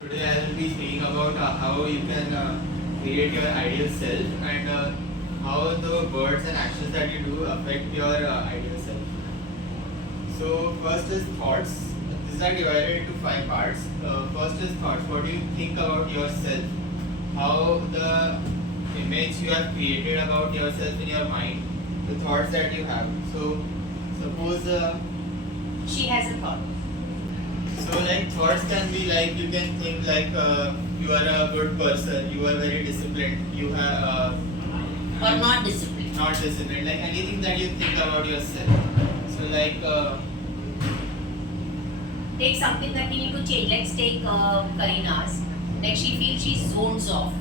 Today I will be speaking about how you can create your ideal self and how the words and actions that you do affect your ideal self. So first is thoughts. These are divided into 5 parts. First is thoughts. What do you think about yourself? How the image you have created about yourself in your mind, the thoughts that you have. So suppose she has a thought. So like thoughts can be like, you can think like you are a good person, you are very disciplined, you have Or not disciplined. not disciplined, like anything that you think about yourself. So like Take something that we need to change. Let's take Karina's. Like she feels she zones off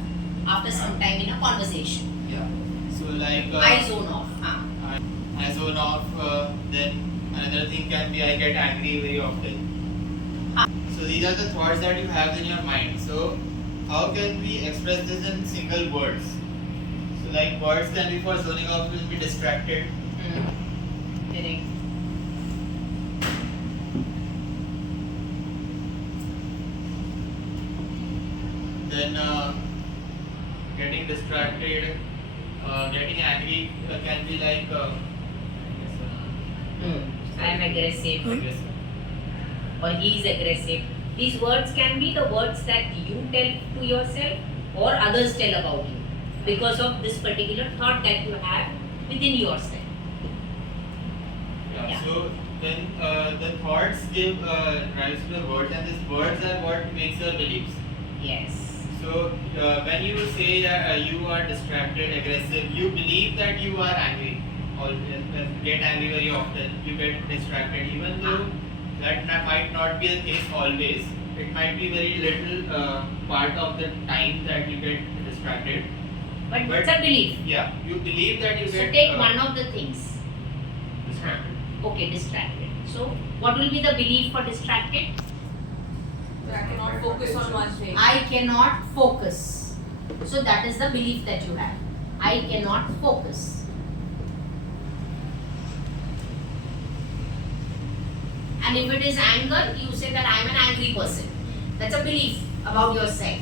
after some time in a conversation. yeah. So like I zone off. I zone off. Then another thing can be I get angry very often. So these are the thoughts that you have in your mind. So how can we express this in single words? So like words can be for zoning off, will be distracted. Correct. Then getting distracted, getting angry can be like I am aggressive. aggressive. Or he is aggressive. These words can be the words that you tell to yourself or others tell about you because of this particular thought that you have within yourself. Yeah. Yeah. So then the thoughts give rise to the words, and these words are what makes your beliefs. Yes. So when you say that you are distracted, aggressive, you believe that you are angry. Or get angry very often. You get distracted, even though that might not be the case always. It might be very little part of the time that you get distracted. But it's a belief. Yeah, you believe that you So get take one of the things. distracted. Okay, distracted. So what will be the belief for distracted? I cannot focus on one thing. I cannot focus. So that is the belief that you have. I cannot focus. And if it is anger, you say that I am an angry person. That's a belief about yourself.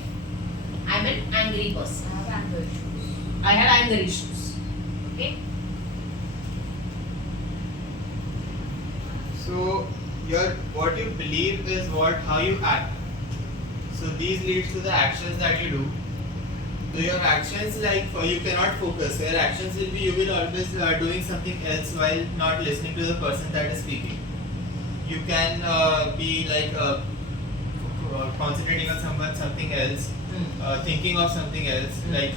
I am an angry person. I have anger issues. I have anger issues. Okay? So what you believe is how you act. So these leads to the actions that you do. So your actions, like you cannot focus. Your actions will be, you will always doing something else while not listening to the person that is speaking. You can be like concentrating on something else, thinking of something else. Like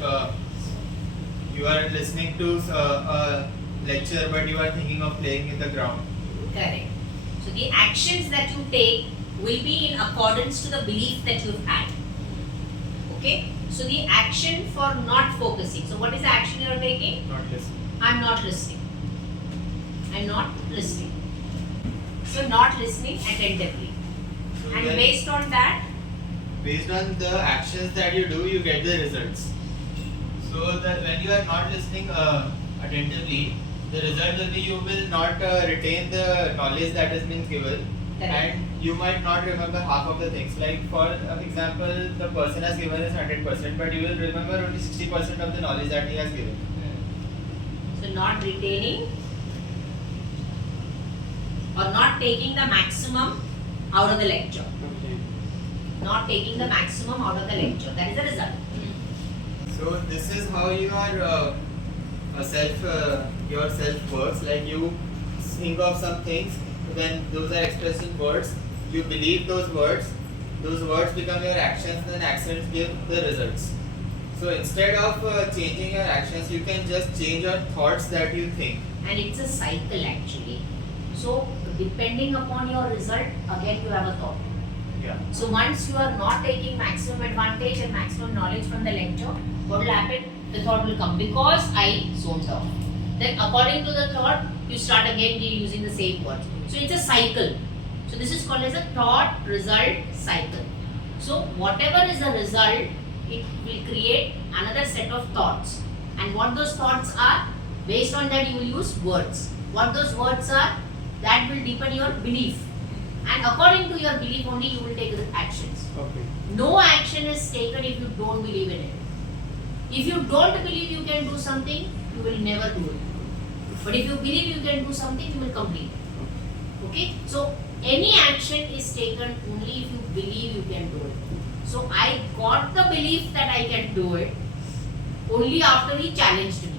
you are listening to a lecture, but you are thinking of playing in the ground. Correct. So the actions that you take will be in accordance to the belief that you've had. Okay? So the action for not focusing. So what is the action you are taking? Not listening. I'm not listening. I'm not listening. So not listening attentively. So And then, based on that, based on the actions that you do, you get the results. So that when you are not listening attentively, the result will be you will not retain the knowledge that has been given, Correct. and you might not remember half of the things. Like for example, the person has given us 100%, but you will remember only 60% of the knowledge that he has given. so not retaining or not taking the maximum out of the lecture. Not taking the maximum out of the lecture. That is the result. So this is how you are your self works. Like you think of some things, then those are expressed in words. You believe those words become your actions, then actions give the results. So instead of changing your actions, you can just change your thoughts that you think. And it's a cycle actually. So depending upon your result, again you have a thought. Yeah. So once you are not taking maximum advantage and maximum knowledge from the lecture, what will happen? The thought will come because I zoned off. Then according to the thought, you start again using the same words. So it's a cycle. So this is called as a thought result cycle. So whatever is the result, it will create another set of thoughts. And what those thoughts are, based on that you will use words. What those words are, that will deepen your belief. And according to your belief only you will take the actions. Okay. No action is taken if you don't believe in it. If you don't believe you can do something, you will never do it. But if you believe you can do something, you will complete it. Okay? So any action is taken only if you believe you can do it. So I got the belief that I can do it only after he challenged me.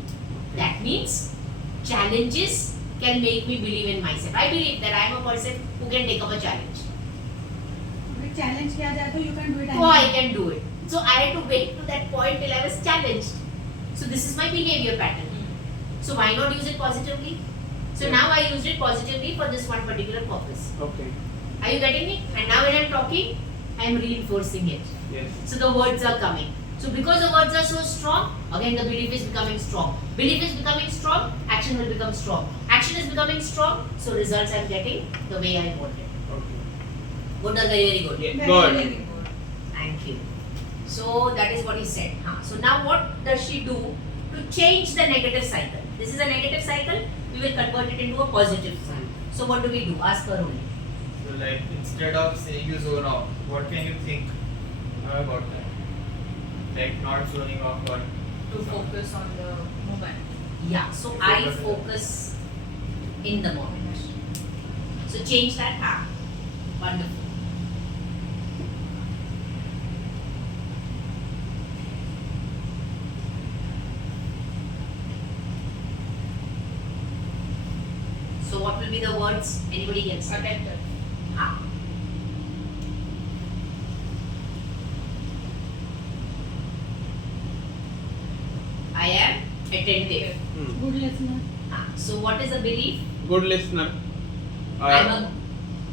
That means challenges can make me believe in myself. I believe that I am a person who can take up a challenge. Challenge किया जाए तो you can do it. So I can do it. So I had to wait to that point till I was challenged. So this is my behavior pattern. So why not use it positively? So Yeah. now I used it positively for this one particular purpose. Okay. Are you getting me? And now when I am talking, I am reinforcing it. Yes. So the words are coming. So because the words are so strong, again the belief is becoming strong. Belief is becoming strong, action will become strong. Action is becoming strong, so results I am getting the way I want it. Okay. Good or very good? Yeah. Very, Good. very good. Thank you. So that is what he said. So now what does she do to change the negative cycle? This is a negative cycle. We will convert it into a positive cycle. So what do we do? Ask her only. So like instead of saying you zone off, what can you think about that? Like not zoning off or To focus on the moment. Yeah. So I focus in the moment. So change that. Wonderful. So what will be the words? Anybody gets? Attentive. I am attentive. Good listener. So what is a belief? Good listener. I'm a.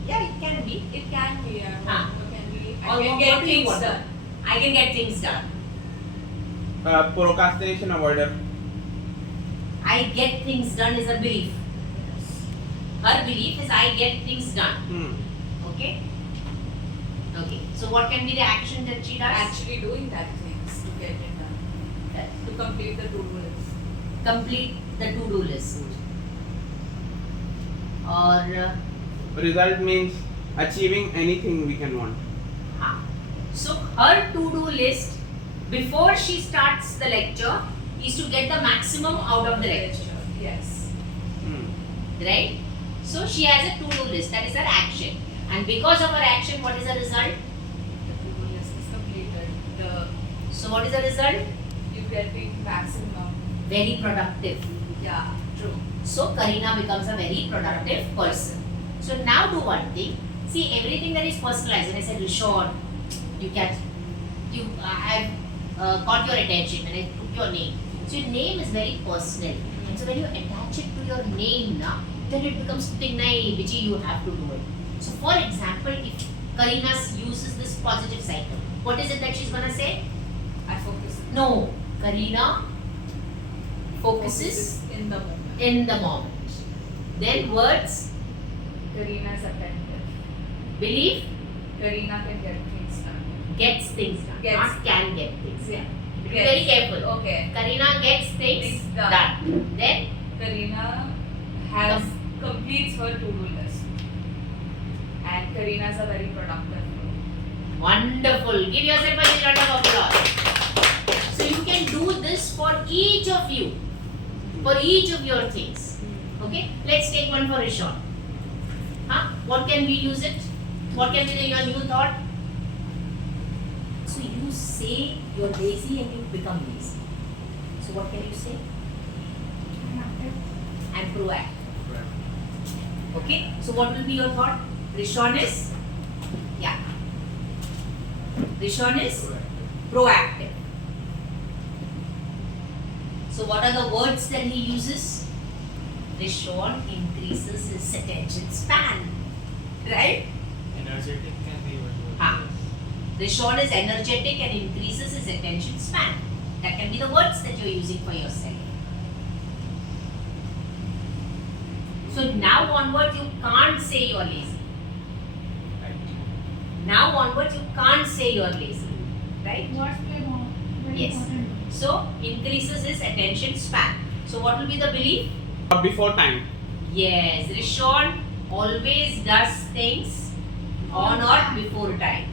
Yeah, it can be. It can be. Ah. It can be. Or I can what get do you things want? done. I can get things done. Procrastination avoider. I get things done is a belief. Her belief is I get things done. Okay? Okay. So what can be the action that she does? Actually doing that things to get it done. To complete the to-do list. Complete the to-do list. Or Result means achieving anything we can want. so her to-do list before she starts the lecture is to get the maximum out of the lecture. Yes. Right? So she has a to-do list, that is her action. And because of her action, what is the result? The to-do list is completed. So what is the result? You getting maximum. Very productive. Yeah. True. So Karina becomes a very productive person. So now do one thing. See, everything that is personalized. When I said Rishon, I've caught your attention when I took your name. So your name is very personal. And so when you attach it to your name now, then it becomes something, nahi, Biji, you have to do it. So for example, if Karina uses this positive cycle, what is it that she's gonna say? I focus. No, Karina focuses in the moment. in the moment. Then words, Karina is attentive. belief, Karina can get things done. gets things done, Gets. not can get things Yeah. done. Be very careful. Okay. Karina gets things Things done. done. Then Karina completes her to-do list. And Karina is a very productive girl. wonderful. Give yourself a round of applause. So you can do this for each of you, for each of your things. Okay? Let's take one for Rishon. What can we use it? What can be your new thought? So you say you're lazy and you become lazy. So what can you say? I'm proactive. Okay? So what will be your thought? Rishon is? Yeah. Rishon is proactive. So what are the words that he uses? Rishon increases his attention span. Right? energetic can be one word. Rishon is energetic and increases his attention span. That can be the words that you're using for yourself. So now onward you can't say you're lazy. Now onward you can't say you're lazy. Right? Words play more. Very Yes. important. So increases his attention span. So what will be the belief? Before time. Yes, Rishon always does things on or before time.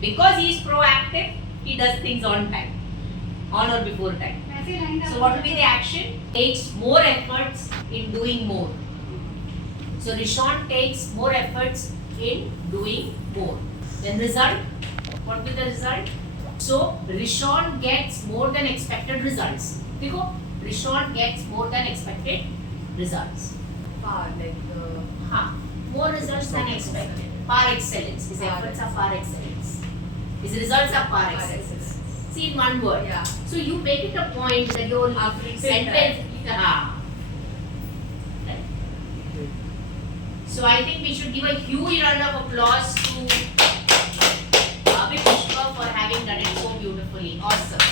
Because he is proactive, he does things on time, on or before time. वैसे lined up So what will be the action? Takes more efforts in doing more. So Rishon takes more efforts in doing more. Then result, what will be the result? So Rishon gets more than expected results. देखो, Rishon gets more than expected results. Far, like हाँ, more results than expected. Par excellence. His efforts are par excellence. His results are par excellence. See, in one word. yeah. So you make it a point that your sentence. Right. So I think we should give a huge round of applause to Abhipushp for having done it so beautifully. Awesome.